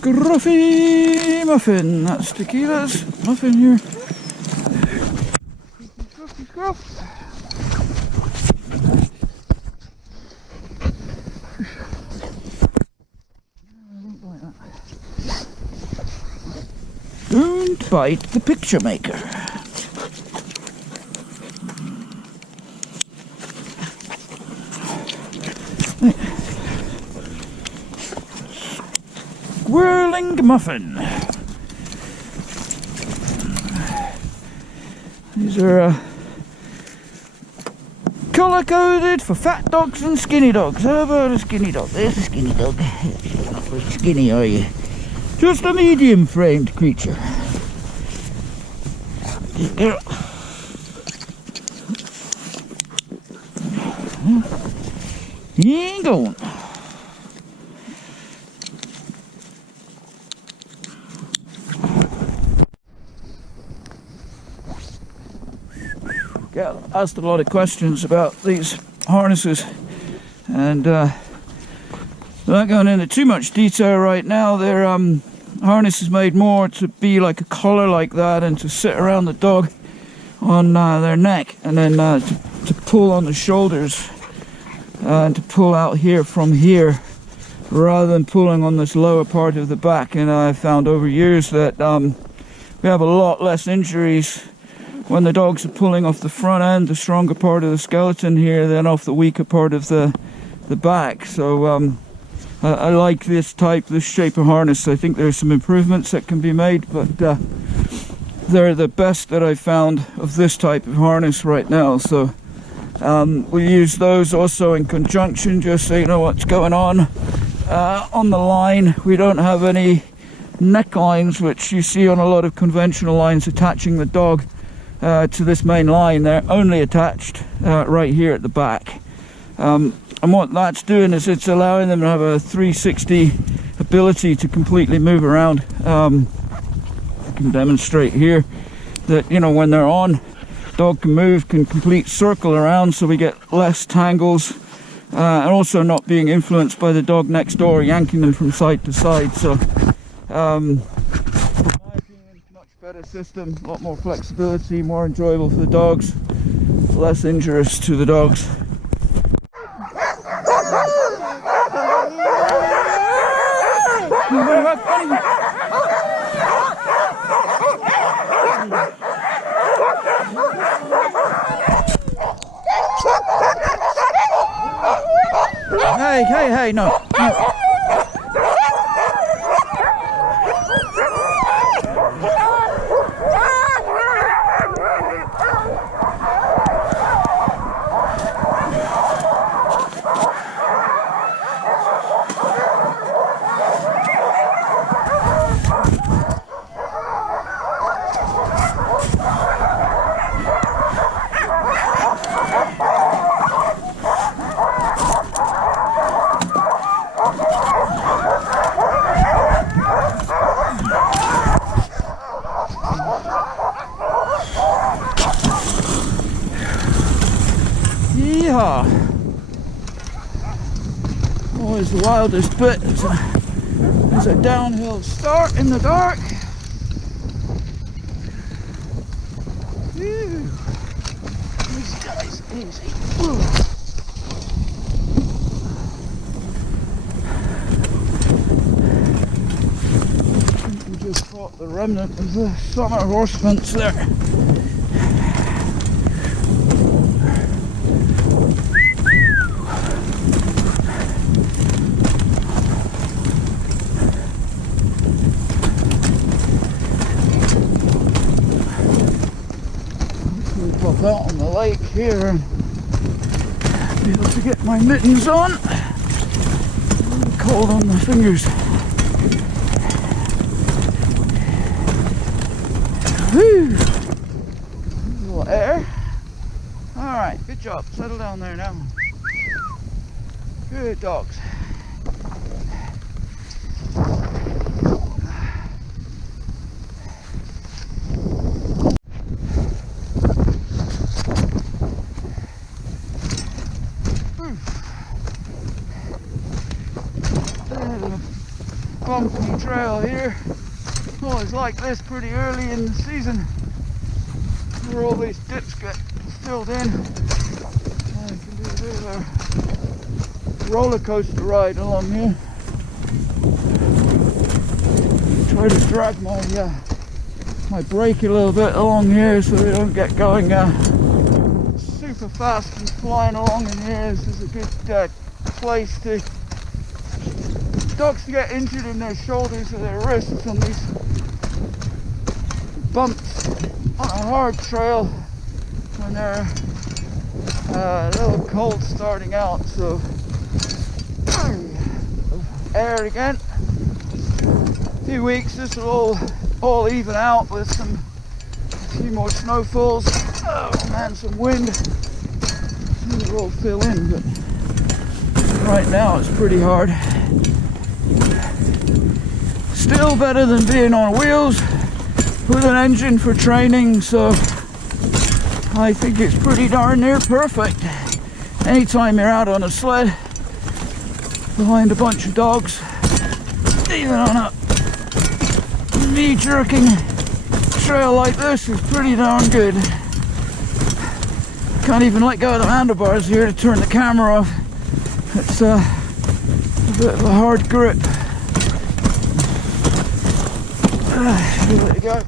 Scruffy Muffin. That's Tequila's muffin here. Scruffy Scruff. Don't bite the picture maker. Whirling muffin. These are colour coded for fat dogs and skinny dogs. How about a skinny dog? There's a skinny dog. You're not very skinny, are you? Just a medium framed creature. He ain't going. Got asked a lot of questions about these harnesses, and without going into too much detail right now, their harness is made more to be like a collar like that and to sit around the dog on their neck, and then to pull on the shoulders and to pull out here from here rather than pulling on this lower part of the back. And I've found over years that we have a lot less injuries when the dogs are pulling off the front end, the stronger part of the skeleton here, than off the weaker part of the back. So I like this shape of harness. I think there's some improvements that can be made, but they're the best that I've found of this type of harness right now. So we use those also in conjunction, just so you know what's going on the line. We don't have any necklines, which you see on a lot of conventional lines attaching the dog to this main line. They're only attached right here at the back. And what that's doing is it's allowing them to have a 360 ability to completely move around. I can demonstrate here that, you know, when they're on, dog can move, can complete circle around, so we get less tangles, and also not being influenced by the dog next door yanking them from side to side. So in my opinion, much better system, a lot more flexibility, more enjoyable for the dogs, less injurious to the dogs. Hey, no. Yeehaw! Always the wildest bit is a downhill start in the dark. Easy guys, easy. I think we just caught the remnant of the summer horse fence there. Pop out on the lake here and be able to get my mittens on. Cold on my fingers. Whew. A little air. Alright, good job. Settle down there now. Good dogs. bumpy trail here. Always like this pretty early in the season, where all these dips get filled in. I can do a bit of a roller coaster ride along here. Try to drag my brake a little bit along here so we don't get going super fast and flying along in here. This is a good place to dogs to get injured in their shoulders or their wrists on these bumps on a hard trail when they're a little cold starting out. So air again. A few weeks this will all even out with a few more snowfalls. Oh man, some wind. It will fill in, but right now it's pretty hard. Still better than being on wheels with an engine for training, so I think it's pretty darn near perfect. Anytime you're out on a sled behind a bunch of dogs, even on a knee-jerking trail like this, is pretty darn good. Can't even let go of the handlebars here to turn the camera off. It's a bit of a hard grip. There you go.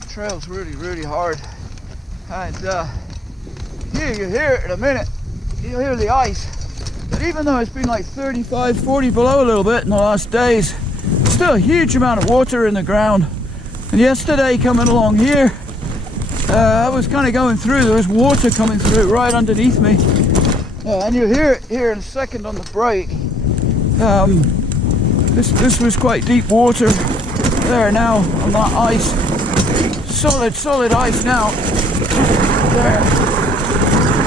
The trail's really hard, and you hear it in a minute. You'll hear the ice. But even though it's been like 35, 40 below a little bit in the last days, still a huge amount of water in the ground. And yesterday coming along here, I was kind of going through, there was water coming through right underneath me. And you'll hear it here in a second on the brake. This was quite deep water there now on that ice. Solid ice now. There.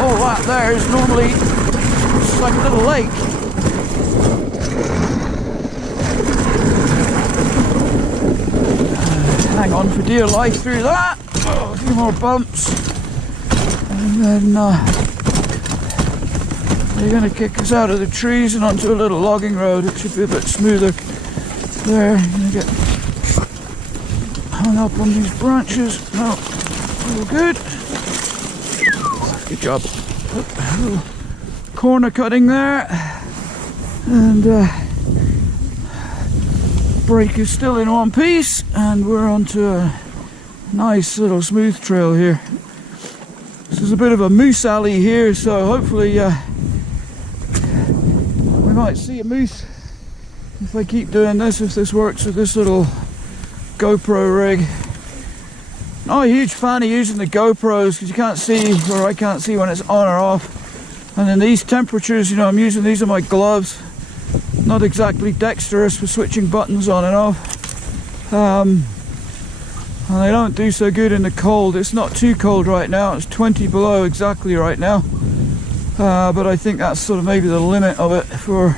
All that there is normally just like a little lake. Hang on for dear life through that. Oh, a few more bumps. And then they're going to kick us out of the trees and onto a little logging road. It should be a bit smoother. There, you're going to get hung up on these branches. No, all good. Good job. A little corner cutting there. And brake is still in one piece, and we're onto a nice little smooth trail here. This is a bit of a moose alley here, so hopefully we might see a moose if I keep doing this, if this works with this little GoPro rig. Not a huge fan of using the GoPros because you can't see, or I can't see when it's on or off. And in these temperatures, you know, I'm using these are my gloves. Not exactly dexterous for switching buttons on and off. And they don't do so good in the cold. It's not too cold right now. It's 20 below exactly right now. But I think that's sort of maybe the limit of it for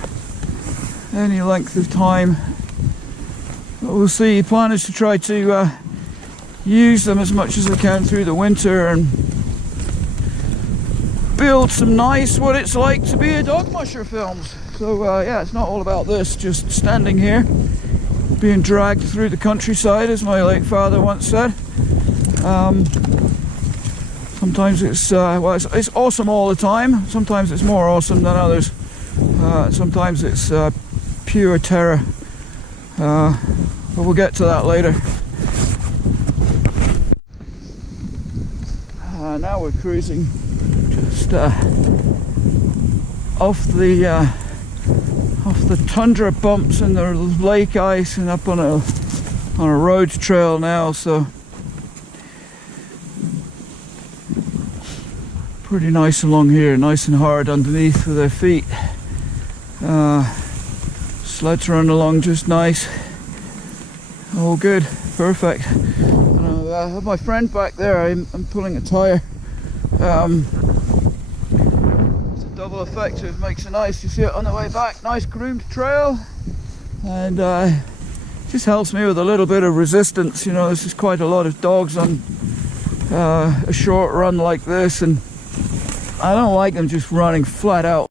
any length of time. But we'll see. The plan is to try to use them as much as I can through the winter and build some nice what it's like to be a dog musher films. So yeah, it's not all about this, just standing here, being dragged through the countryside, as my late father once said. Sometimes it's, well, it's awesome all the time. Sometimes it's more awesome than others. Sometimes it's pure terror. But we'll get to that later. Now we're cruising just off the tundra bumps and the lake ice and up on a road trail now, so pretty nice along here, nice and hard underneath for their feet. Sleds run along just nice, all good, perfect. And I have my friend back there. I'm pulling a tyre. It's a double effect, it makes it nice. You see it on the way back, nice groomed trail, and just helps me with a little bit of resistance. You know, this is quite a lot of dogs on a short run like this, and I don't like them just running flat out